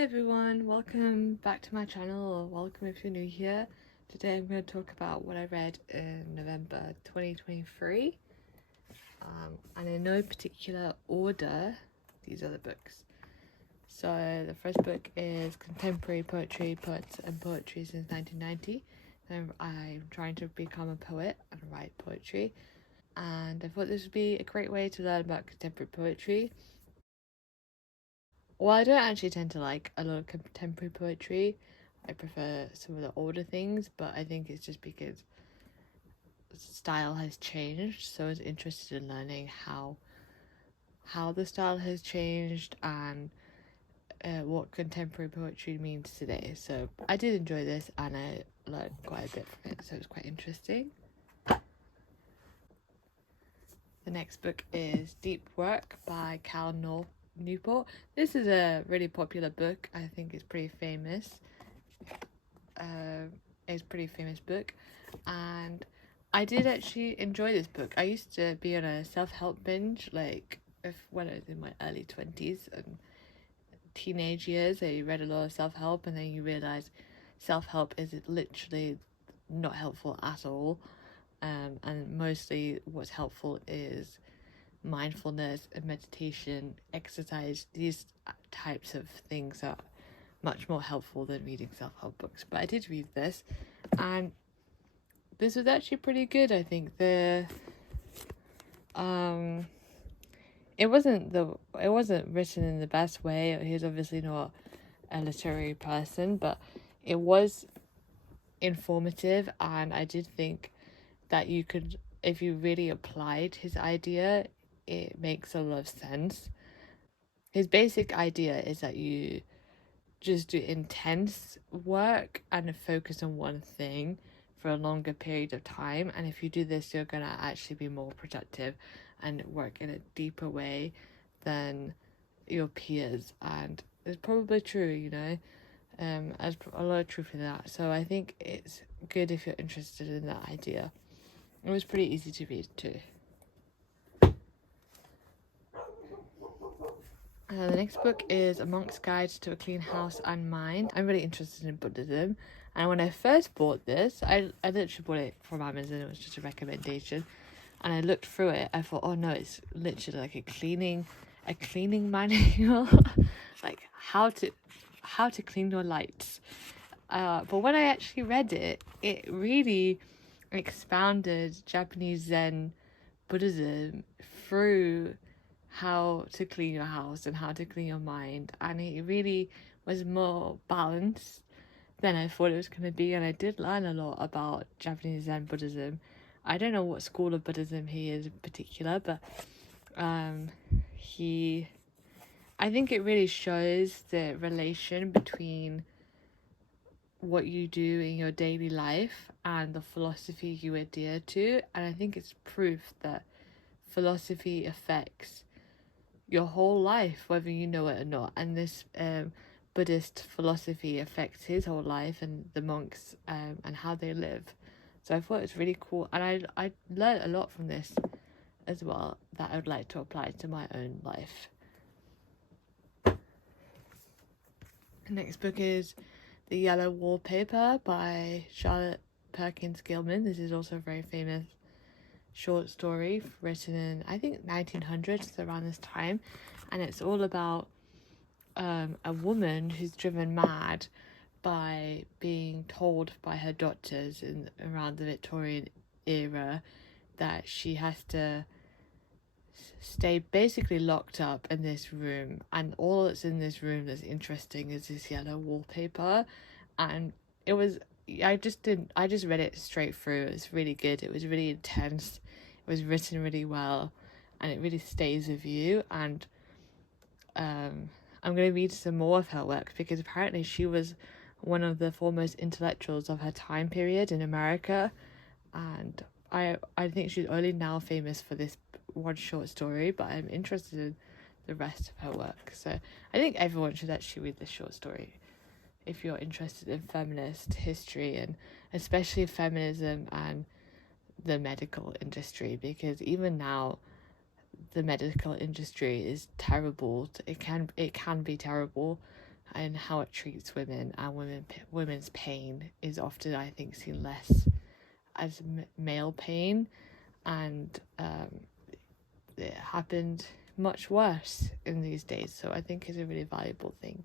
Hi everyone, welcome back to my channel, or welcome if you're new here. Today I'm going to talk about what I read in November 2023, and in no particular order, these are the books. So the first book is Contemporary Poetry, Poets and Poetry since 1990. I'm trying to become a poet and write poetry, and I thought this would be a great way to learn about contemporary poetry. Well, I don't actually tend to like a lot of contemporary poetry. I prefer some of the older things, but I think it's just because style has changed, so I was interested in learning how the style has changed and what contemporary poetry means today. So I did enjoy this and I learned quite a bit from it, so it was quite interesting. The next book is Deep Work by Cal Newport. This is a really popular book. I think it's pretty famous. It's a pretty famous book, and I did actually enjoy this book. I used to be on a self-help binge, when I was in my early 20s and teenage years. I read a lot of self-help, and then you realize self-help is literally not helpful at all, and mostly what's helpful is mindfulness and meditation, exercise. These types of things are much more helpful than reading self-help books. But I did read this, and this was actually pretty good. I think it wasn't written in the best way. He's obviously not a literary person, but it was informative, and I did think that you could, if you really applied his idea, it makes a lot of sense. His basic idea is that you just do intense work and focus on one thing for a longer period of time, and if you do this, you're gonna actually be more productive and work in a deeper way than your peers. And it's probably true, as a lot of truth in that. So I think it's good if you're interested in that idea. It was pretty easy to read too. The next book is A Monk's Guide to a Clean House and Mind. I'm really interested in Buddhism, and when I first bought this, I literally bought it from Amazon. It was just a recommendation, and I looked through it. I thought, oh no, it's literally like a cleaning manual, like how to clean your lights. But when I actually read it, it really expounded Japanese Zen Buddhism through how to clean your house and how to clean your mind, and it really was more balanced than I thought it was going to be. And I did learn a lot about Japanese Zen Buddhism. I don't know what school of Buddhism he is in particular, but I think it really shows the relation between what you do in your daily life and the philosophy you adhere to, and I think it's proof that philosophy affects your whole life, whether you know it or not. And this Buddhist philosophy affects his whole life and the monks and how they live. So I thought it was really cool, and I learned a lot from this as well that I would like to apply to my own life. The next book is The Yellow Wallpaper by Charlotte Perkins Gilman. This is also a very famous short story written in, I think, 1900s, around this time, and it's all about a woman who's driven mad by being told by her doctors around the Victorian era that she has to stay basically locked up in this room, and all that's in this room that's interesting is this yellow wallpaper. And I just read it straight through. It was really good. It was really intense. It was written really well, and it really stays with you. And I'm going to read some more of her work, because apparently she was one of the foremost intellectuals of her time period in America, and I think she's only now famous for this one short story, but I'm interested in the rest of her work. So I think everyone should actually read this short story if you're interested in feminist history, and especially feminism and the medical industry, because even now the medical industry is terrible. It can be terrible. and how it treats women, and women's pain is often, I think, seen less as male pain, and it happened much worse in these days. So I think it's a really valuable thing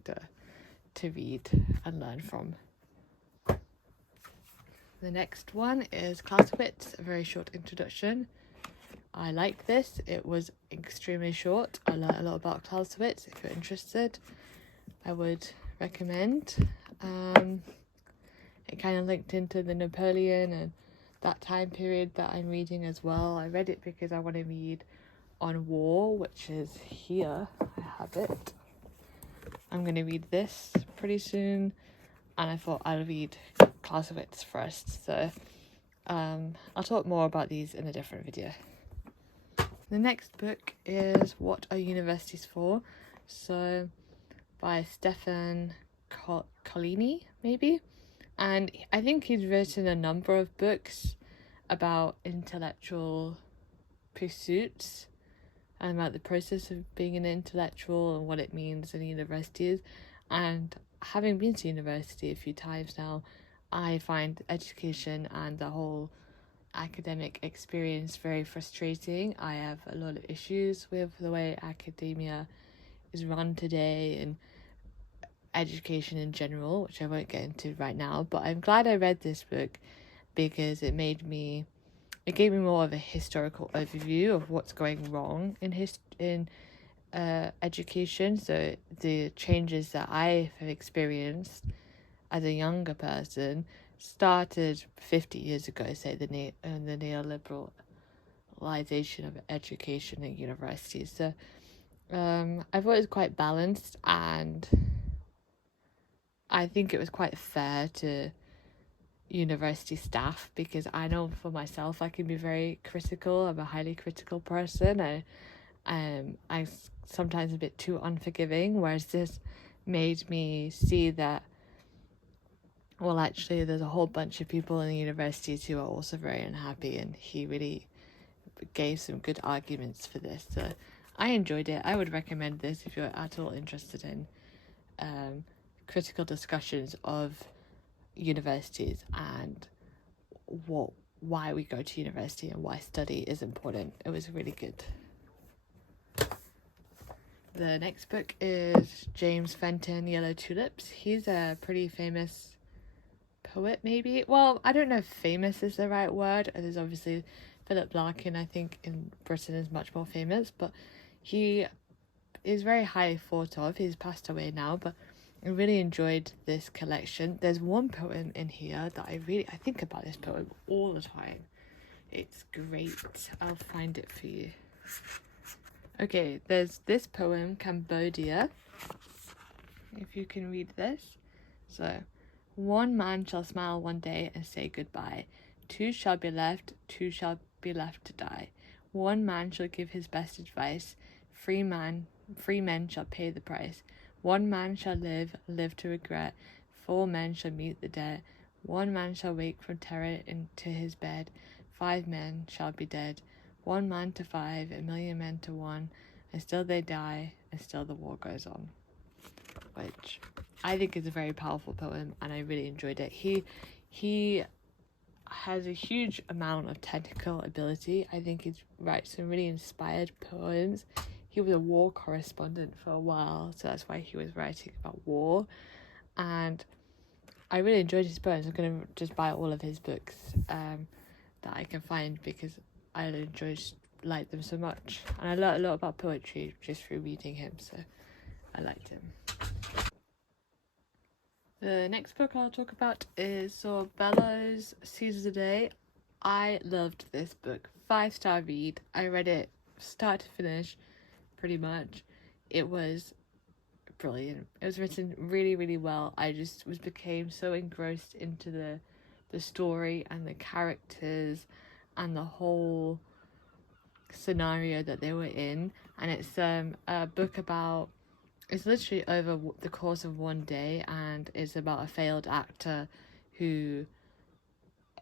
to read and learn from. The next one is Clausewitz, a very short introduction. I like this. It was extremely short. I learned a lot about Clausewitz. If you're interested, I would recommend. It kind of linked into the Napoleon and that time period that I'm reading as well. I read it because I want to read on war, which is here. I have it. I'm going to read this pretty soon, and I thought I'll read Clausewitz first. So I'll talk more about these in a different video. The next book is What Are Universities For? So by Stefan Collini, maybe. And I think he's written a number of books about intellectual pursuits and about the process of being an intellectual and what it means in universities. And having been to university a few times now, I find education and the whole academic experience very frustrating. I have a lot of issues with the way academia is run today and education in general, which I won't get into right now, but I'm glad I read this book because it gave me more of a historical overview of what's going wrong in education. So the changes that I have experienced as a younger person started 50 years ago, say the neoliberalization of education at universities. So I thought it was quite balanced, and I think it was quite fair to university staff, because I know for myself I can be very critical. I'm a highly critical person. I'm sometimes a bit too unforgiving, whereas this made me see that, well, actually there's a whole bunch of people in the universities who are also very unhappy, and he really gave some good arguments for this. So I enjoyed it. I would recommend this if you're at all interested in critical discussions of universities and why we go to university and why study is important. It was really good. The next book is James Fenton, Yellow Tulips. He's a pretty famous poet, maybe. Well, I don't know if famous is the right word. There's obviously Philip Larkin, I think, in Britain is much more famous, but he is very highly thought of. He's passed away now, but I really enjoyed this collection. There's one poem in here that I think about this poem all the time. It's great. I'll find it for you. Okay, there's this poem, Cambodia, if you can read this. So, one man shall smile one day and say goodbye. Two shall be left to die. One man shall give his best advice. Free men shall pay the price. One man shall live to regret. 4 men shall meet the dead. 1 man shall wake from terror into his bed. 5 men shall be dead. 1 man to 5, 1,000,000 men to 1, and still they die, and still the war goes on. Which I think is a very powerful poem, and I really enjoyed it. He has a huge amount of technical ability. I think he writes some really inspired poems. He was a war correspondent for a while, so that's why he was writing about war. And I really enjoyed his poems. I'm going to just buy all of his books that I can find, because I like them so much. And I learned a lot about poetry just through reading him, so I liked him. The next book I'll talk about is Sorbello's Seasons a Day. I loved this book. 5-star read. I read it start to finish, pretty much. It was brilliant. It was written really, really well. I just became so engrossed into the story and the characters and the whole scenario that they were in. And it's a book about, it's literally over the course of one day, and it's about a failed actor who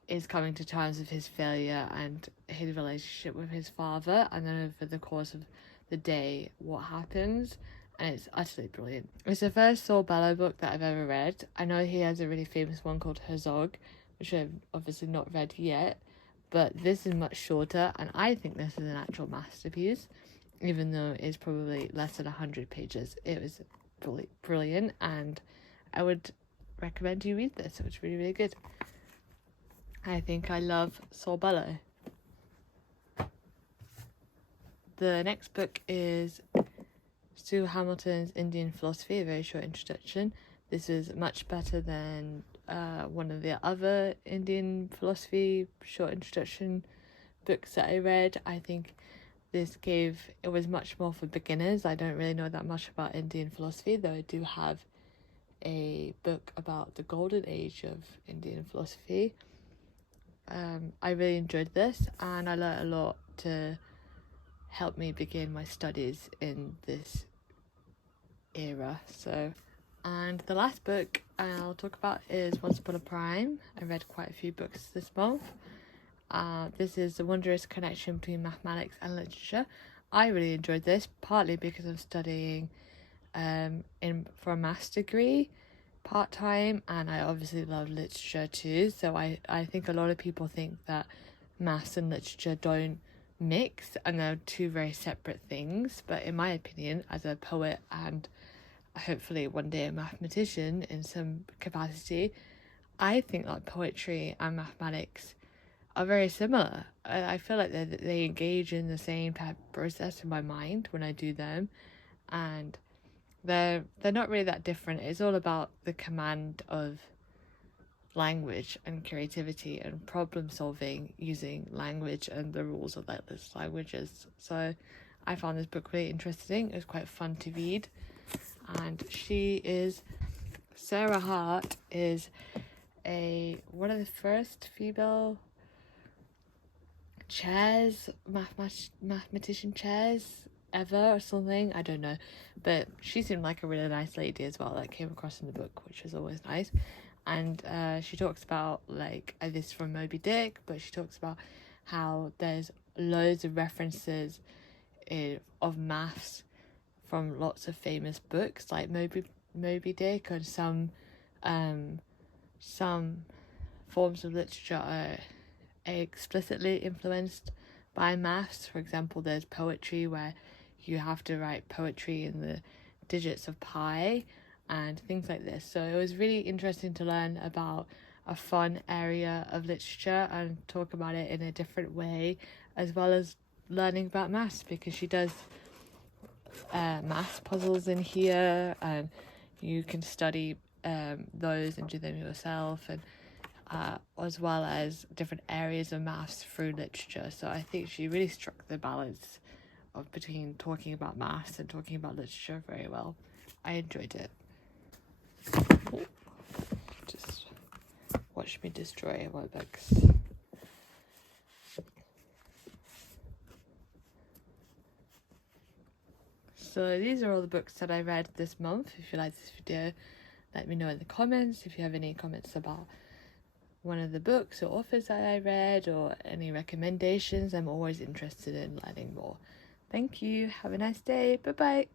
is coming to terms with his failure and his relationship with his father, and then over the course of the day what happens. and it's utterly brilliant. It's the first Saul Bellow book that I've ever read. I know he has a really famous one called Herzog, which I've obviously not read yet, but this is much shorter, and I think this is an actual masterpiece, even though it's probably less than 100 pages. It was brilliant, and I would recommend you read this. It was really, really good. I think I love Saul Bellow. The next book is Sue Hamilton's Indian Philosophy, a very short introduction. This is much better than one of the other Indian philosophy short introduction books that I read. I think it was much more for beginners. I don't really know that much about Indian philosophy, though I do have a book about the golden age of Indian philosophy. I really enjoyed this, and I learned a lot to help me begin my studies in this era. And the last book I'll talk about is Once Upon a Prime. I read quite a few books this month. This is the wondrous connection between mathematics and literature. I really enjoyed this, partly because I'm studying for a maths degree part-time, and I obviously love literature too, so I think a lot of people think that maths and literature don't mix and they're two very separate things, but in my opinion, as a poet and hopefully one day a mathematician in some capacity, I think that poetry and mathematics are very similar. I feel like they engage in the same type of process in my mind when I do them, and they're not really that different. It's all about the command of language and creativity and problem solving using language and the rules of those languages. So I found this book really interesting. It was quite fun to read, and Sarah Hart is one of the first female mathematician chairs ever or something. I don't know, but she seemed like a really nice lady as well that came across in the book, which was always nice. And she talks about this from Moby Dick, but she talks about how there's loads of references of maths from lots of famous books like Moby Dick, and some forms of literature are explicitly influenced by maths. For example, there's poetry where you have to write poetry in the digits of pi and things like this. So it was really interesting to learn about a fun area of literature and talk about it in a different way, as well as learning about maths, because she does maths puzzles in here, and you can study those and do them yourself, and as well as different areas of maths through literature. So I think she really struck the balance between talking about maths and talking about literature very well. I enjoyed it. Just watch me destroy my books. So these are all the books that I read this month. If you like this video, let me know in the comments. If you have any comments about one of the books or authors that I read, or any recommendations, I'm always interested in learning more. Thank you. Have a nice day. Bye bye.